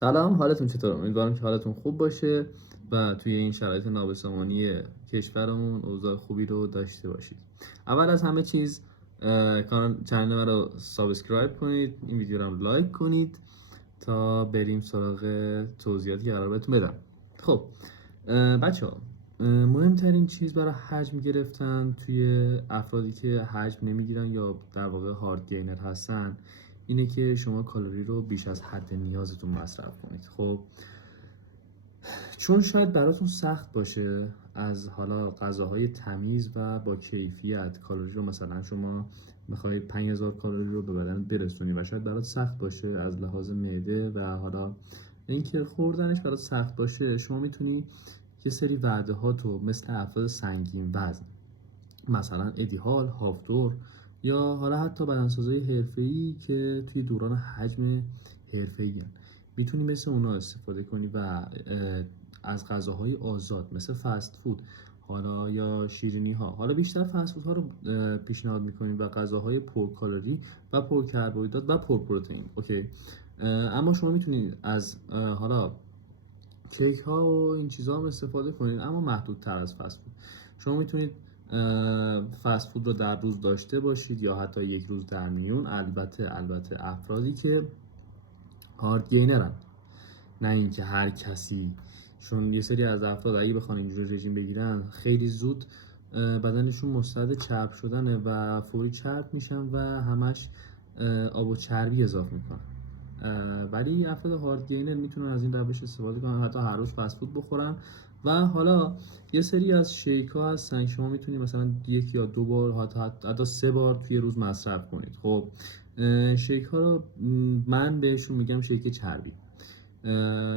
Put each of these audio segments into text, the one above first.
سلام، حالتون چطوره؟ امیدوارم که حالتون خوب باشه و توی این شرایط نابسامانی کشورمون اوضاع خوبی رو داشته باشید. اول از همه چیز چنل من رو سابسکرایب کنید، این ویدیو رو هم لایک کنید تا بریم سراغ توضیحاتی که قرار بهتون بدم. خب بچه ها، مهمترین چیز برای حجم گرفتن توی افرادی که حجم نمیگیرن یا در واقع هارد گینر هستن اینه که شما کالری رو بیش از حد نیازتون مصرف کنید. خب چون شاید براتون سخت باشه از حالا غذاهای تمیز و با کیفیت کالری رو، مثلا شما میخواید 5000 کالری رو به بدن برسونی و شاید برات سخت باشه از لحاظ معده و حالا اینکه خوردنش برات سخت باشه، شما میتونی یه سری وعده هاتو مثل افراد سنگین وزن، مثلا ادی هال، هافتور یا حالا حتی بدنسازای حرفه‌ای که توی دوران حجم حرفه‌ای میتونی مثل اونا استفاده کنی و از غذاهای آزاد مثل فست فود حالا یا شیرینی ها، حالا بیشتر فست فود ها رو پیشنهاد میکنیم و غذاهای پر کالری و پر کربوهیدرات و پر پروتئین. اوکی، اما شما میتونید از حالا کیک ها و این چیزا هم استفاده کنید، اما محدودتر از فست فود. شما میتونید فست فود رو در روز داشته باشید یا حتی یک روز در میون، البته افرادی که هارد گینرن، نه اینکه هر کسی. چون یه سری از افراد اگه بخوان اینجوری رژیم بگیرن خیلی زود بدنشون مستعد چرب شدنه و فوری چرب میشن و همش آب و چربی اضافه میکنن. ولی افراد هارد گینر میتونن از این روش استفاده کنن، حتی هر روز فست فود بخورن. و حالا یه سری از شیک ها هستن شما میتونید مثلا یک یا دو بار حتی 3 بار توی روز مصرف کنید. خب شیک ها رو من بهشون میگم شیک چربی.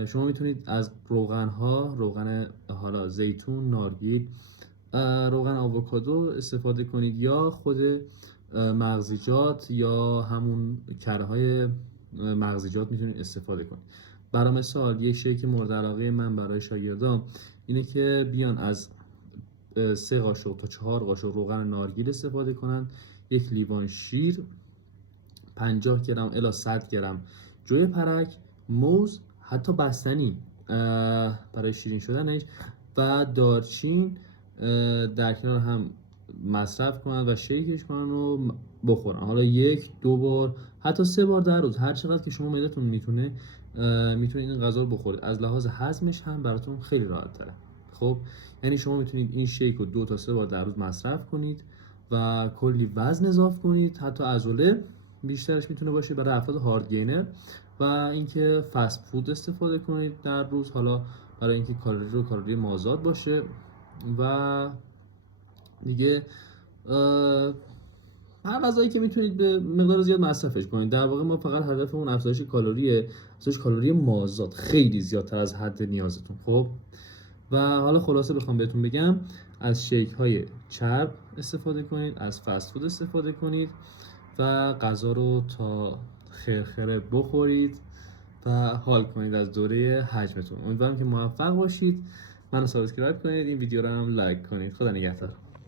شما میتونید از روغن حالا زیتون، نارگیل، روغن آووکادو استفاده کنید یا خود مغزیجات یا همون کره های مغزیجات میتونید استفاده کنید. برای مثال یک شیک مورد علاقه من برای شاگردام اینه که بیان از 3 قاشق تا 4 قاشق روغن نارگیل استفاده کنن، یک لیوان شیر، 50 گرم الی 100 گرم جوی پرک، موز، حتی بستنی برای شیرین شدنش و دارچین در کنار هم مصرف کنن و شیکش کنن و بخورن. حالا 1 2 بار حتی 3 بار در روز، هر چقدر که شما معدتون میتونید این غذا رو بخورید. از لحاظ هضمش هم براتون خیلی راحت تره. خب یعنی شما میتونید این شیک رو 2 تا 3 بار در روز مصرف کنید و کلی وزن اضافه کنید. حتی عضله بیشترش میتونه باشه برای افراد هارد گینر. و اینکه فست فود استفاده کنید در روز، حالا برای اینکه کالری مازاد باشه. و دیگه هر غذایی که میتونید به مقدار زیاد مصرفش کنید. در واقع ما فقط هدفمون افزایش کالری مازاد، خیلی زیادتر از حد نیازتون. خب و حالا خلاصه بخوام بهتون بگم، از شیک های چرب استفاده کنید، از فست فود استفاده کنید و غذا رو تا خرخره بخورید و حال کنید از دوره حجمتون. امیدوارم که موفق باشید. منو سابسکرایب کنید، این ویدیو رو هم لایک کنید. خدا نگهدار.